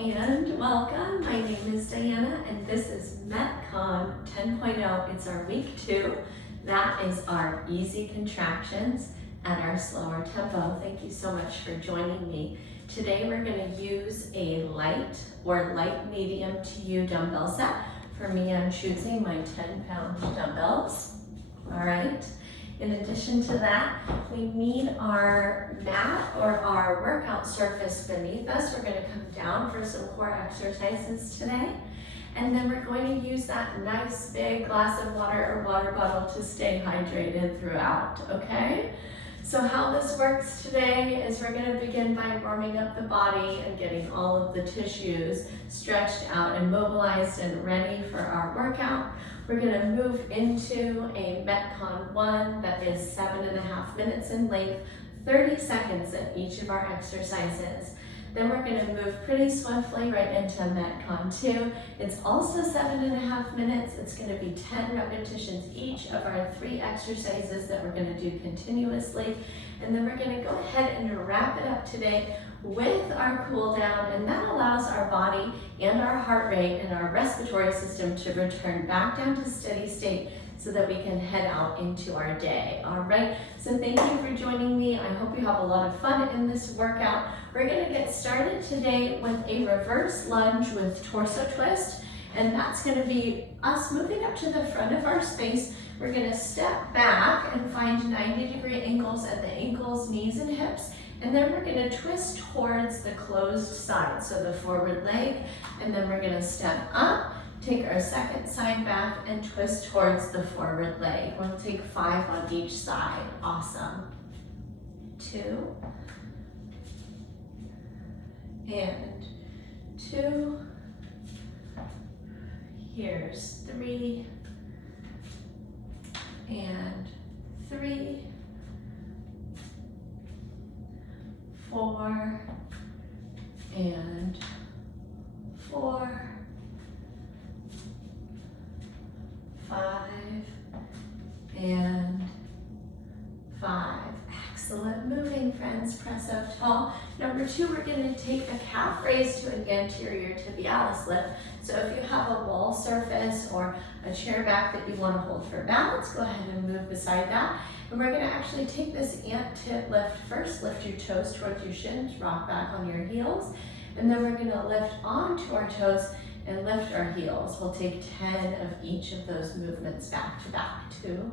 and welcome. My name is Diana and this is MetCon 10.0. It's our week 2. That is our easy contractions at our slower tempo. Thank you so much for joining me. Today we're going to use a light or light medium to you dumbbell set. For me, I'm choosing my 10-pound dumbbells. All right. In addition to that, we need our mat or our workout surface beneath us. We're going to come down for some core exercises today. And then we're going to use that nice big glass of water or water bottle to stay hydrated throughout, okay? So how this works today is we're going to begin by warming up the body and getting all of the tissues stretched out and mobilized and ready for our workout. We're going to move into a MetCon 1 that is 7.5 minutes in length, 30 seconds at each of our exercises. Then we're going to move pretty swiftly right into MetCon 2. It's also 7.5 minutes. It's going to be 10 repetitions each of our 3 exercises that we're going to do continuously. And then we're going to go ahead and wrap it up today with our cool down, and that allows our body and our heart rate and our respiratory system to return back down to steady state so that we can head out into our day. All right, so thank you for joining me. I hope you have a lot of fun in this workout. We're going to get started today with a reverse lunge with torso twist, and that's going to be us moving up to the front of our space. We're going to step back and find 90-degree angles at the ankles, knees, and hips. And then we're going to twist towards the closed side, so the forward leg. And then we're going to step up, take our second side back, and twist towards the forward leg. We'll take 5 on each side. Awesome. 2. And 2. Here's 3. And 3. 4 and 4, 5 and 5. Excellent. Moving, friends. Press up tall. Number 2, we're going to take a calf raise to an anterior tibialis lift. So if you have a wall surface or a chair back that you want to hold for balance, go ahead and move beside that. And we're going to actually take this ant tip lift first. Lift your toes towards your shins, rock back on your heels. And then we're going to lift onto our toes and lift our heels. We'll take 10 of each of those movements back to back. 2,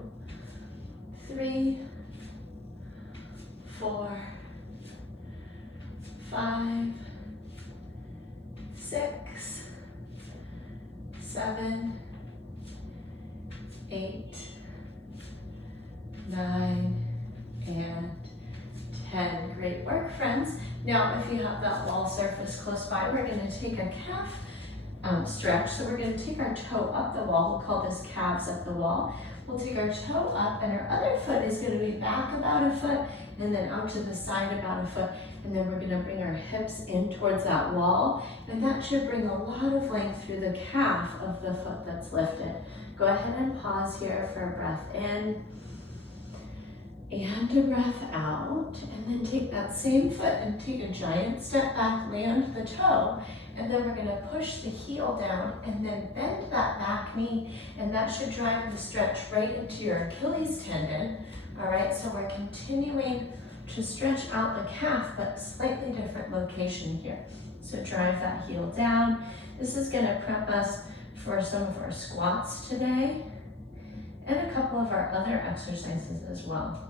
3, 4, 5, 6, 7, 8, 9, and 10. Great work, friends. Now, if you have that wall surface close by, we're going to take a calf stretch. So we're going to take our toe up the wall. We'll call this calves up the wall. We'll take our toe up, and our other foot is going to be back about a foot, and then out to the side about a foot. And then we're going to bring our hips in towards that wall, and that should bring a lot of length through the calf of the foot that's lifted. Go ahead and pause here for a breath in and a breath out, and then take that same foot and take a giant step back, land the toe, and then we're going to push the heel down and then bend that back knee, and that should drive the stretch right into your Achilles tendon. All right, so we're continuing to stretch out the calf, but slightly different location here. So drive that heel down. This is going to prep us for some of our squats today and a couple of our other exercises as well.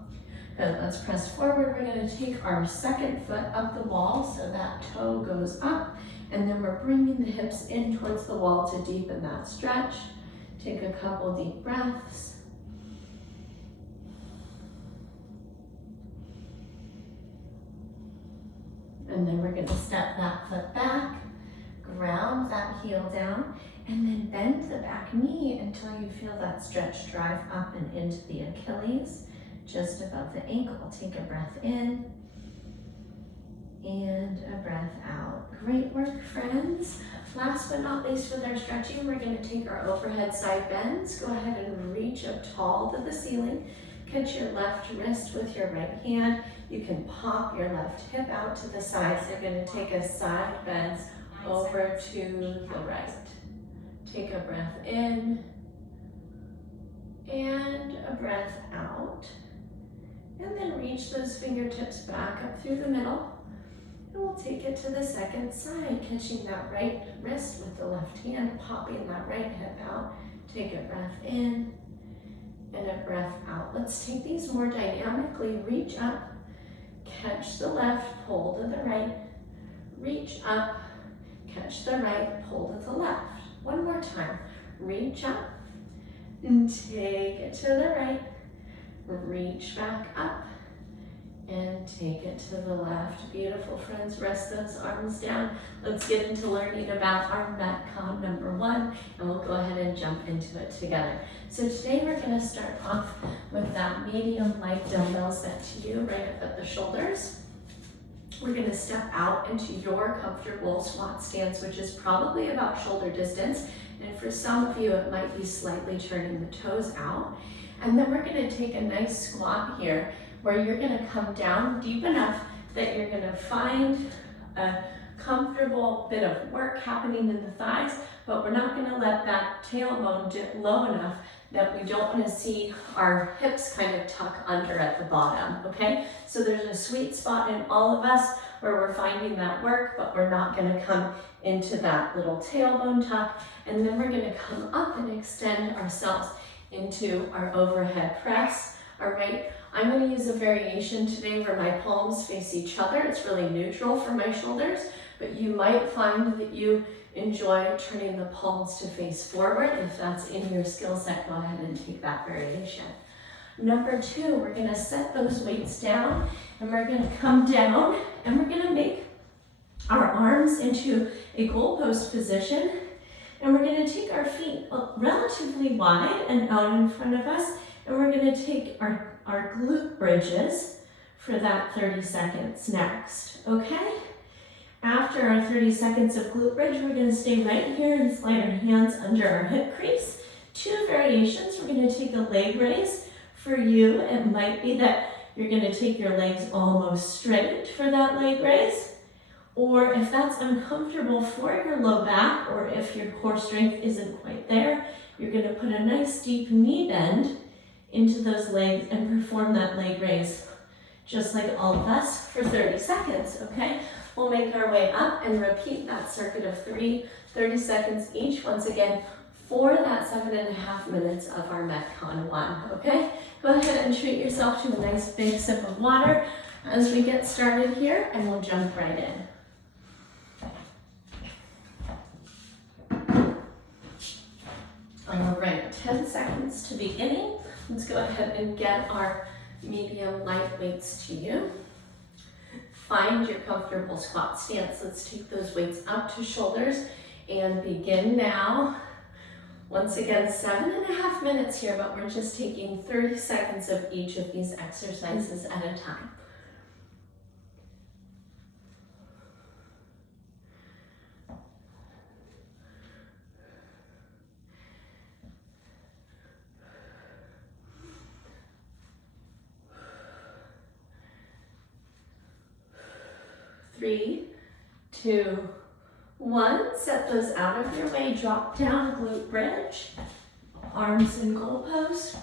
Good, let's press forward. We're going to take our second foot up the wall so that toe goes up, and then we're bringing the hips in towards the wall to deepen that stretch. Take a couple deep breaths. And then we're going to step that foot back, ground that heel down, and then bend the back knee until you feel that stretch drive up and into the Achilles, just above the ankle. Take a breath in and a breath out. Great work, friends. Last but not least with our stretching, we're going to take our overhead side bends. Go ahead and reach up tall to the ceiling. Catch your left wrist with your right hand. You can pop your left hip out to the side. So you're going to take a side bend over to the right. Take a breath in and a breath out. And then reach those fingertips back up through the middle. And we'll take it to the second side, catching that right wrist with the left hand, popping that right hip out. Take a breath in and a breath out. Let's take these more dynamically. Reach up, catch the left, pull to the right. Reach up, catch the right, pull to the left. One more time. Reach up and take it to the right. Reach back up and take it to the left. Beautiful, friends. Rest those arms down. Let's get into learning about our MetCon number 1, and we'll go ahead and jump into it together. So today we're going to start off with that medium light dumbbell set to you right up at the shoulders. We're going to step out into your comfortable squat stance, which is probably about shoulder distance. And for some of you, it might be slightly turning the toes out. And then we're going to take a nice squat here where you're going to come down deep enough that you're going to find a comfortable bit of work happening in the thighs, but we're not going to let that tailbone dip low enough that we don't want to see our hips kind of tuck under at the bottom, okay? So there's a sweet spot in all of us where we're finding that work, but we're not going to come into that little tailbone tuck. And then we're going to come up and extend ourselves into our overhead press. All right, I'm going to use a variation today where my palms face each other. It's really neutral for my shoulders, but you might find that you enjoy turning the palms to face forward. If that's in your skill set, go ahead and take that variation. Number 2, we're going to set those weights down and we're going to come down and we're going to make our arms into a goalpost position. And we're going to take our feet relatively wide and out in front of us, and we're going to take our glute bridges for that 30 seconds next, okay? After our 30 seconds of glute bridge, we're going to stay right here and slide our hands under our hip crease. 2 variations. We're going to take a leg raise. For you, it might be that you're going to take your legs almost straight for that leg raise. Or if that's uncomfortable for your low back, or if your core strength isn't quite there, you're going to put a nice deep knee bend into those legs and perform that leg raise, just like all of us, for 30 seconds, okay? We'll make our way up and repeat that circuit of 30 seconds each, once again, for that 7.5 minutes of our MetCon 1, okay? Go ahead and treat yourself to a nice big sip of water as we get started here, and we'll jump right in. All right, 10 seconds to beginning. Let's go ahead and get our medium light weights to you. Find your comfortable squat stance. Let's take those weights up to shoulders and begin now. Once again, 7.5 minutes here, but we're just taking 30 seconds of each of these exercises at a time. Three, 2, 1. Set those out of your way. Drop down, glute bridge. Arms in goalpost.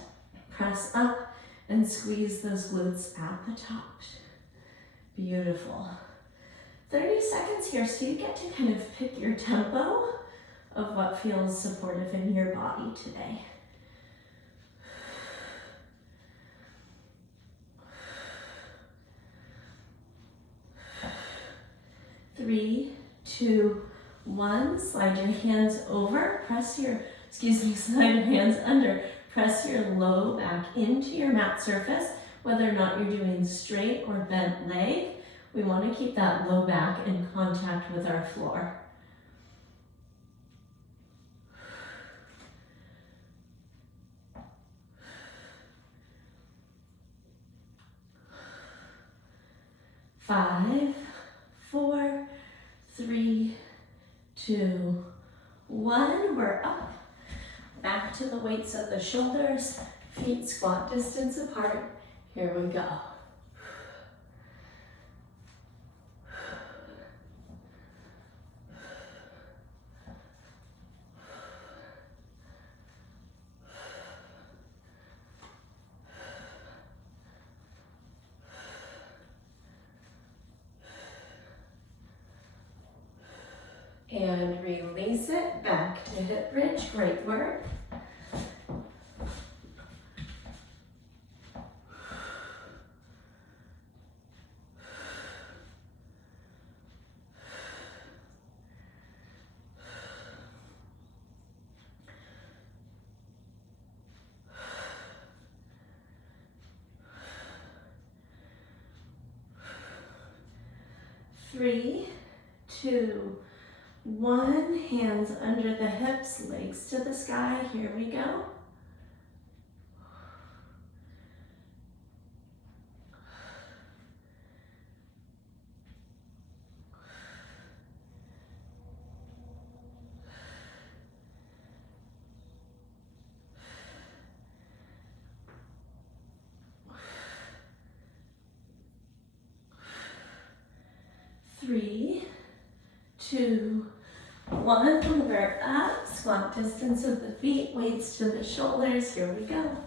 Press up and squeeze those glutes at the top. Beautiful. 30 seconds here, so you get to kind of pick your tempo of what feels supportive in your body today. 3, 2, 1. Slide your hands over, slide your hands under. Press your low back into your mat surface, whether or not you're doing straight or bent leg. We want to keep that low back in contact with our floor. Five, 4, 3, 2, 1. We're up. Back to the weights of the shoulders, feet squat distance apart. Here we go. And release it back to hip bridge. Great work. Three, two, one. Hands under the hips, legs to the sky. Here we go. Three, two, one. We're up. Squat distance of the feet, weights to the shoulders. Here we go.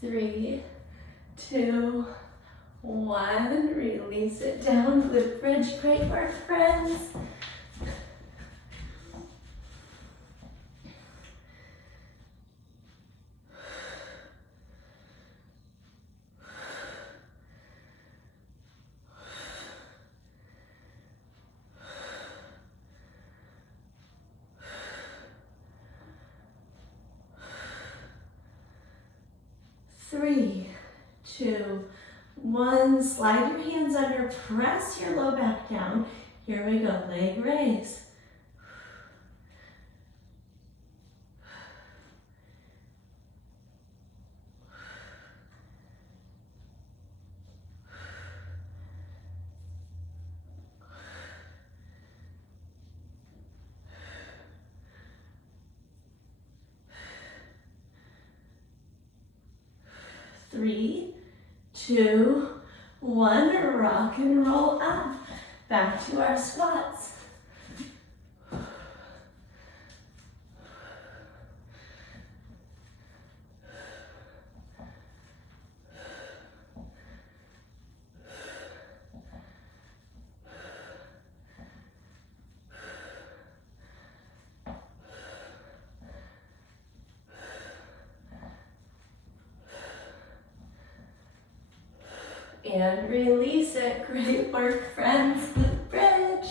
Three, two, one. Release it down, glute bridge. Great work, friends. Three, two, one. Slide your hands under, press your low back down. Here we go, leg raise. Three, two, one. Rock and roll up. Back to our squats. And release it. Great work, friends. Glute bridge.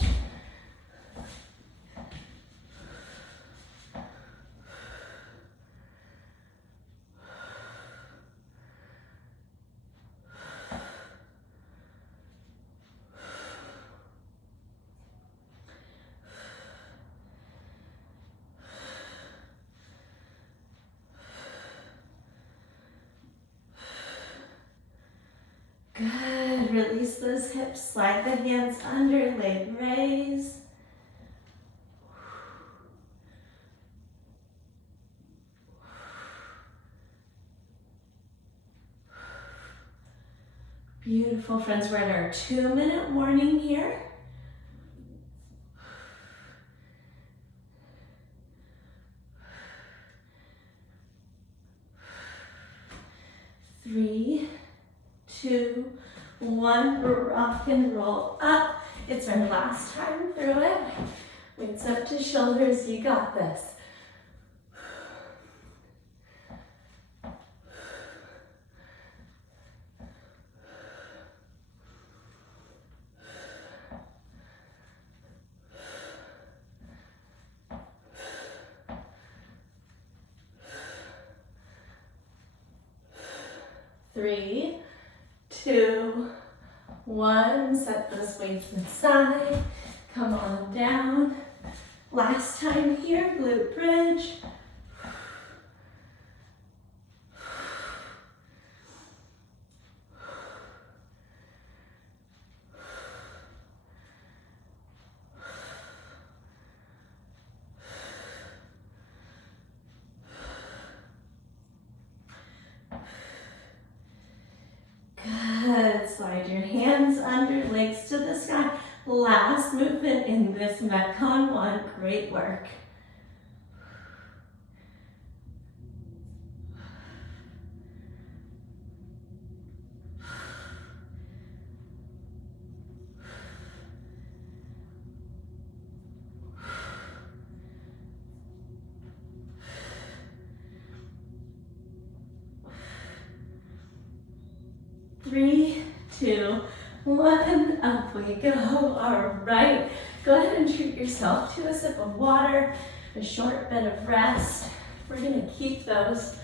Good. Release those hips. Slide the hands under. Leg raise. Beautiful, friends. We're in our 2-minute warning here. Three, two, one. Rock and roll up. It's our last time through it. Weights up to shoulders. You got this. Three, two, one. Set those weights aside. Come on down. Last time here, glute bridge. Good. slide your hands under, legs to the sky. Last movement in this MetCon 1. Great work. Three, 2, 1, up we go. All right, go ahead and treat yourself to a sip of water, a short bit of rest. We're gonna keep those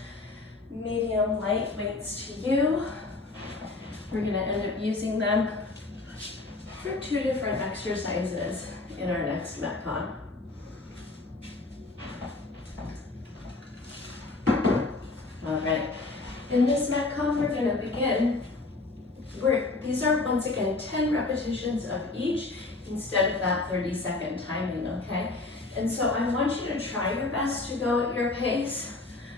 medium light weights to you. We're gonna end up using them for 2 different exercises in our next MetCon. All right, in this MetCon, we're gonna begin. These are, once again, 10 repetitions of each instead of that 30-second timing, okay? And so I want you to try your best to go at your pace,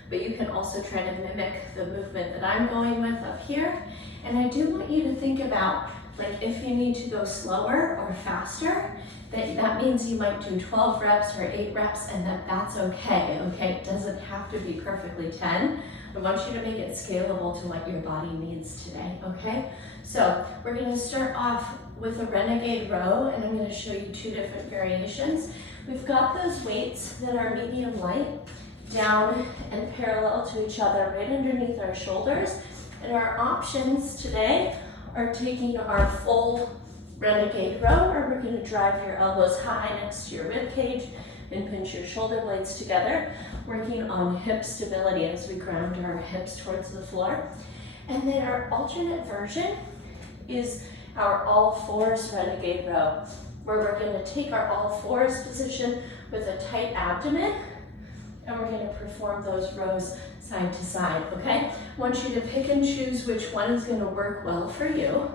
but you can also try to mimic the movement that I'm going with up here. And I do want you to think about, like, if you need to go slower or faster, that means you might do 12 reps or 8 reps, and that's okay, okay? It doesn't have to be perfectly 10. I want you to make it scalable to what your body needs today, okay? So we're gonna start off with a renegade row, and I'm gonna show you 2 different variations. We've got those weights that are medium light, down and parallel to each other, right underneath our shoulders. And our options today are taking our full renegade row, or we're gonna drive your elbows high next to your rib cage and pinch your shoulder blades together, working on hip stability as we ground our hips towards the floor. And then our alternate version is our all fours renegade row, where we're gonna take our all fours position with a tight abdomen, and we're gonna perform those rows side to side, okay? I want you to pick and choose which one is gonna work well for you.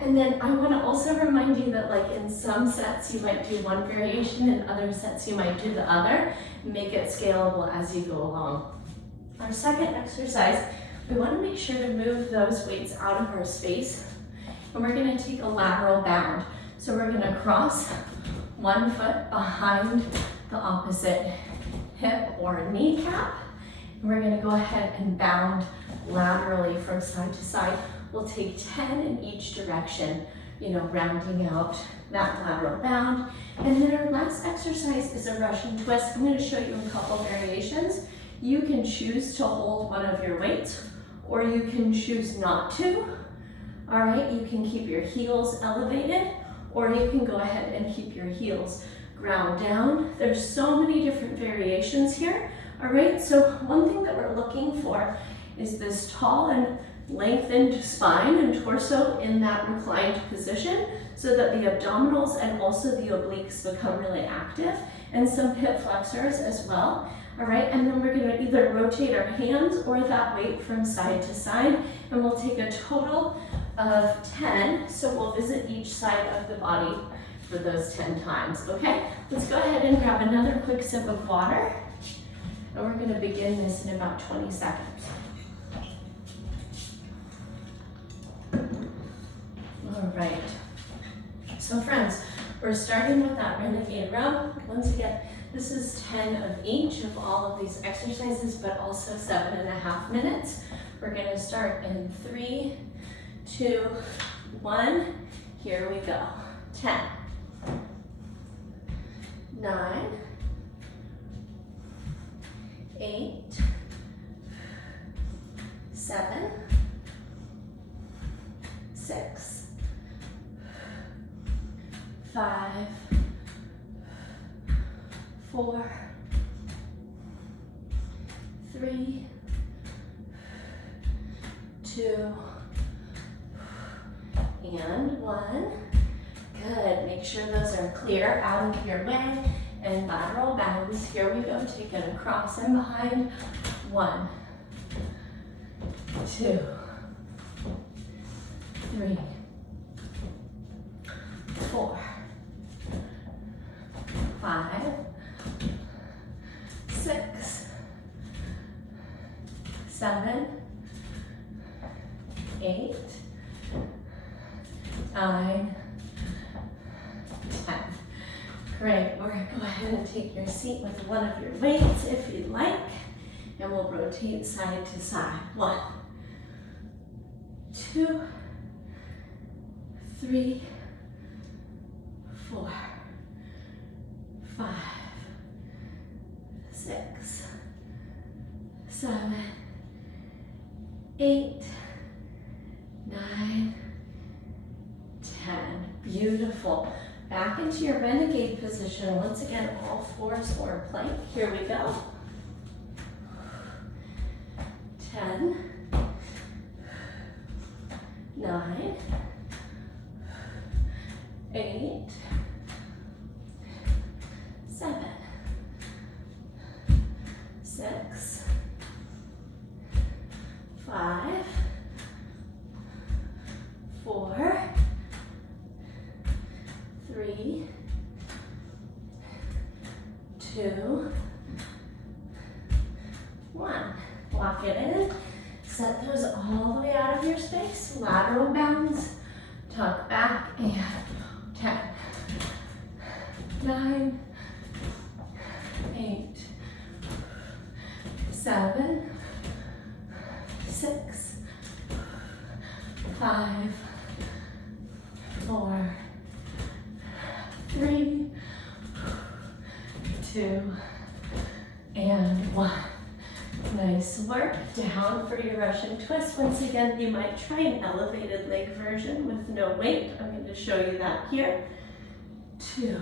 And then I wanna also remind you that, like, in some sets you might do one variation, in other sets you might do the other. Make it scalable as you go along. Our second exercise, we wanna make sure to move those weights out of our space, and we're gonna take a lateral bound. So we're gonna cross one foot behind the opposite hip or kneecap, and we're gonna go ahead and bound laterally from side to side. We'll take 10 in each direction, you know, rounding out that lateral bound. And then our last exercise is a Russian twist. I'm gonna show you a couple variations. You can choose to hold one of your weights, or you can choose not to. All right, you can keep your heels elevated, or you can go ahead and keep your heels ground down. There's so many different variations here. All right, so one thing that we're looking for is this tall and lengthened spine and torso in that reclined position, so that the abdominals and also the obliques become really active, and some hip flexors as well. All right, and then we're gonna either rotate our hands or that weight from side to side, and we'll take a total of 10, so we'll visit each side of the body for those 10 times, okay? Let's go ahead and grab another quick sip of water, and we're gonna begin this in about 20 seconds. All right, so friends, we're starting with that renegade row. Once again, this is 10 of each of all of these exercises, but also 7.5 minutes. We're gonna start in 3, 2, 1, here we go. 10, 9, 8, 7, 6, 5, 4, 3, 2, and 1. Good, make sure those are clear out of your way, and lateral bounds. Here we go, take it across and behind. 1, 2, 3, 4, 5, 6, 7, 8, 9, 10. Great, we're gonna go ahead and take your seat with one of your weights if you'd like, and we'll rotate side to side. 1, 2, 3, 4, 5, 6, 7, 8, 9, 10. Beautiful. Back into your renegade position. Once again, all fours or plank. Here we go. 10, 9, 8, 7, 6, 5, 4, 3, 2, 1. Lock it in. Set those all the way out of your space. Lateral bounds. Tuck back and 10, 9, 8, 7, 6, 5, 4, 3, 2, and 1. Nice work. Down for your Russian twist. Once again, you might try an elevated leg version with no weight. I'm going to show you that here. 2,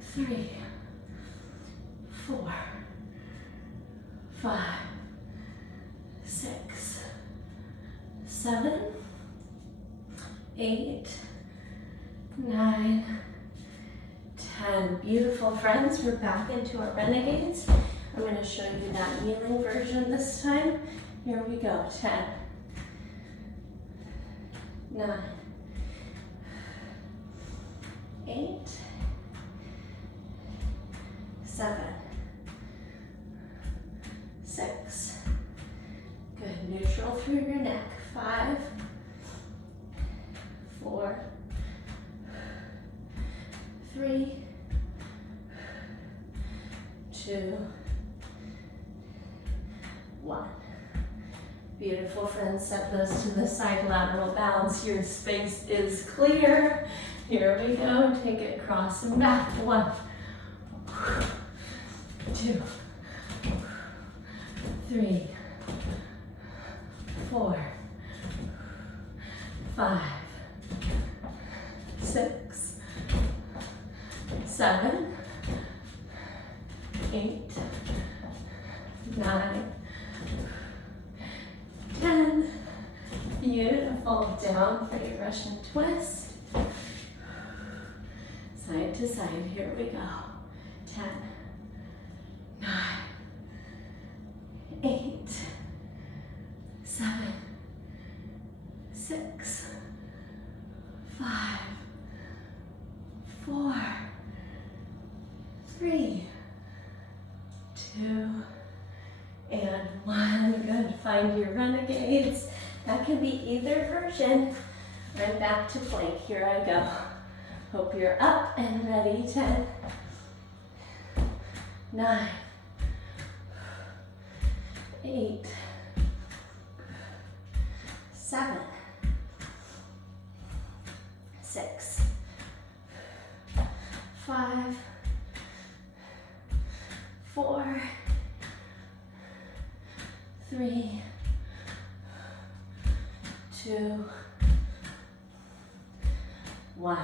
3, 4, 5, 6, 7, 8, 9, 10. Beautiful, friends. We're back into our renegades. I'm going to show you that kneeling version this time. Here we go. 10, 9, 8, 7, 6. Good. Neutral through your neck. 5, 4, 3, 2, 1. Beautiful, friends. Set those to the side, lateral bounds. Your space is clear. Here we go. Take it cross and back. 1, 2, 3, 4, 5, 6, 7, 8, 9, 10. Beautiful. Down for your Russian twist. Side to side. Here we go. 10, 9, 8, 7, 6, 5, 4, 3, 2, and 1. Good. Find your renegades. That can be either version. I'm back to plank. Here I go. Hope you're up and ready. 10, 9, 8, 7, 6, 5, 4, 3, 2, 1.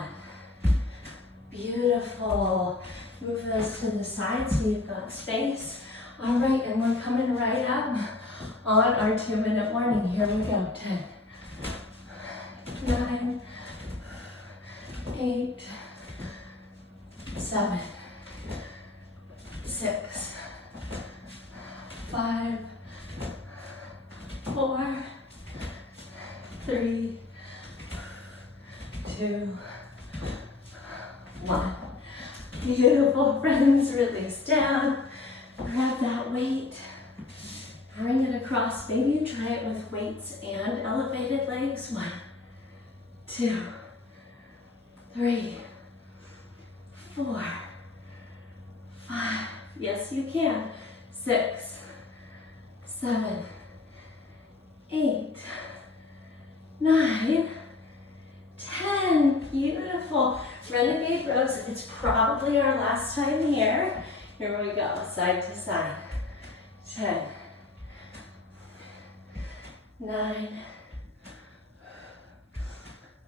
Beautiful. Move those to the side so you've got space. All right, and we're coming right up on our 2-minute warning. Here we go. 10, 9, 8, 7, 6, 5, 4, 3, 2, 1. Beautiful, friends. Release down. Grab that weight. Bring it across. Maybe you try it with weights and elevated legs. 1, 2, 3, 4, 5. Yes, you can. 6, 7, 8, 9, 10. Beautiful. Renegade rows. It's probably our last time here. Here we go. Side to side. 10, 9,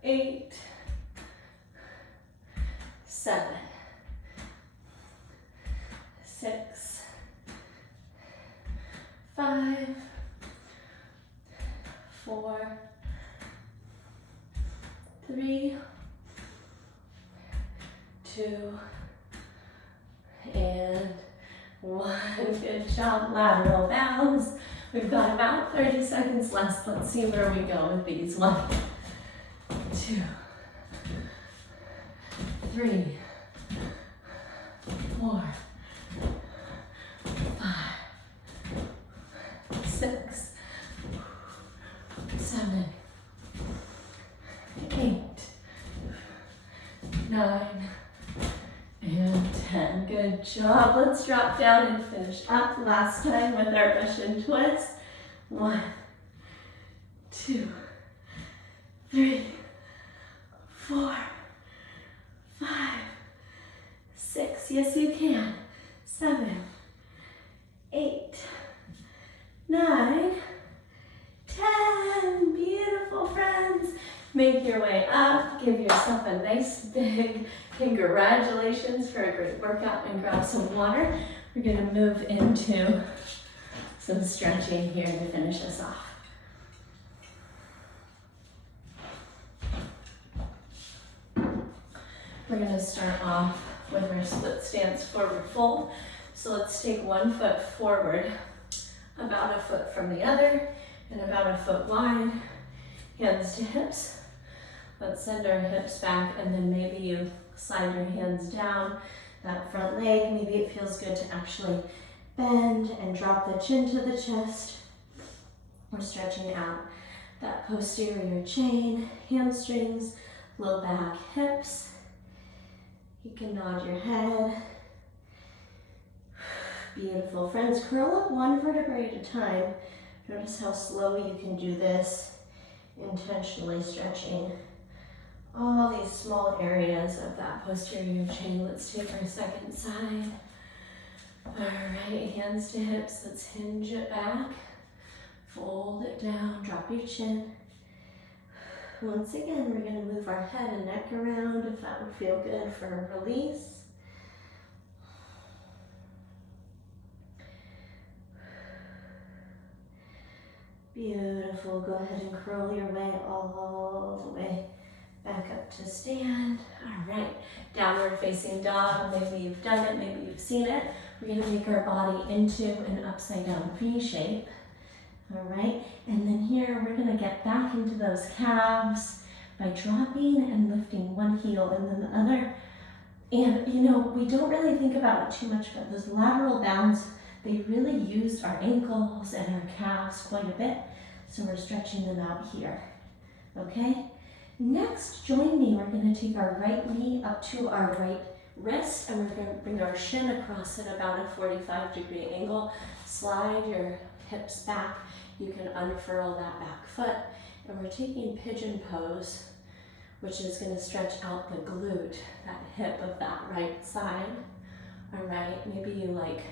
8, 7, 6, 5, 4, 3, 2, and 1. Good job. Lateral bounds. We've got about 30 seconds left. Let's see where we go with these. 1, 2, 3, 4, 5, 6, 7, 8, 9, and 10. Good job. Let's drop down and finish up last time with our Russian twist. 1, 2, 3, 4, 5, 6. Yes, you can. 7, 8, 9, 10. Beautiful, friends. Make your way up. Give yourself a nice big congratulations for a great workout, and grab some water. We're going to move into some stretching here to finish us off. We're going to start off with our split stance forward fold. So let's take one foot forward, about a foot from the other, and about a foot wide, hands to hips. Let's send our hips back, and then maybe you slide your hands down that front leg. Maybe it feels good to actually bend and drop the chin to the chest. We're stretching out that posterior chain, hamstrings, low back, hips. You can nod your head. Beautiful. Friends, curl up one vertebrae at a time. Notice how slowly you can do this, intentionally stretching all these small areas of that posterior chain. Let's take our second side. All right, hands to hips. Let's hinge it back. Fold it down, drop your chin. Once again, we're going to move our head and neck around if that would feel good for a release. Beautiful. Go ahead and curl your way all the way back up to stand. All right, downward facing dog. Maybe you've done it, maybe you've seen it. We're going to make our body into an upside down V shape. All right, and then here we're going to get back into those calves by dropping and lifting one heel and then the other. And you know, we don't really think about it too much, but those lateral bounds, they really used our ankles and our calves quite a bit. So we're stretching them out here. Okay? Next, join me. We're going to take our right knee up to our right wrist, and we're going to bring our shin across at about a 45-degree angle. Slide your hips back. You can unfurl that back foot. And we're taking pigeon pose, which is going to stretch out the glute, that hip of that right side. All right, maybe you like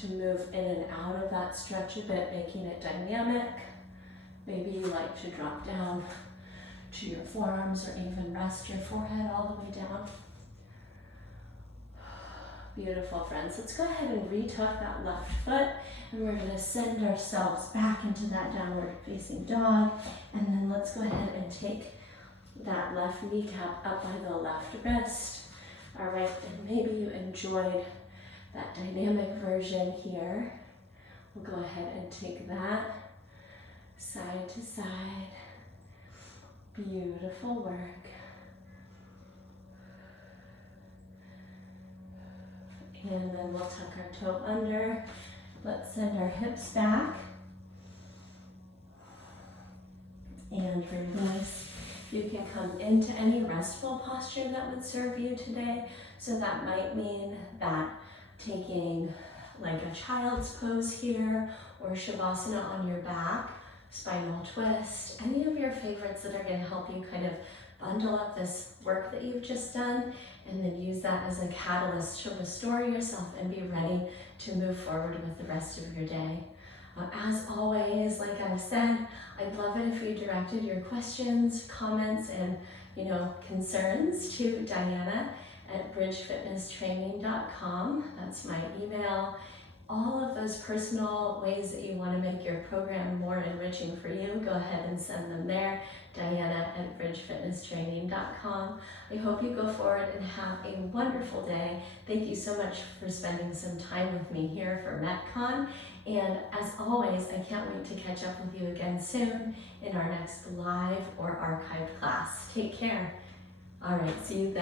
to move in and out of that stretch a bit, making it dynamic. Maybe you like to drop down to your forearms or even rest your forehead all the way down. Beautiful, friends. Let's go ahead and retuck that left foot, and we're going to send ourselves back into that downward facing dog. And then let's go ahead and take that left kneecap up by the left wrist. All right, and maybe you enjoyed that dynamic version here. We'll go ahead and take that side to side. Beautiful work. And then we'll tuck our toe under. Let's send our hips back. And release. You can come into any restful posture that would serve you today. So that might mean that taking like a child's pose here, or Shavasana on your back, spinal twist, any of your favorites that are going to help you kind of bundle up this work that you've just done, and then use that as a catalyst to restore yourself and be ready to move forward with the rest of your day. As always, like I've said, I'd love it if you directed your questions, comments, and concerns to Diana at bridgefitnesstraining.com. That's my email. All of those personal ways that you want to make your program more enriching for you, go ahead and send them there. Diana at bridgefitnesstraining.com. I hope you go forward and have a wonderful day. Thank you so much for spending some time with me here for MetCon. And as always, I can't wait to catch up with you again soon in our next live or archived class. Take care. All right, see you then.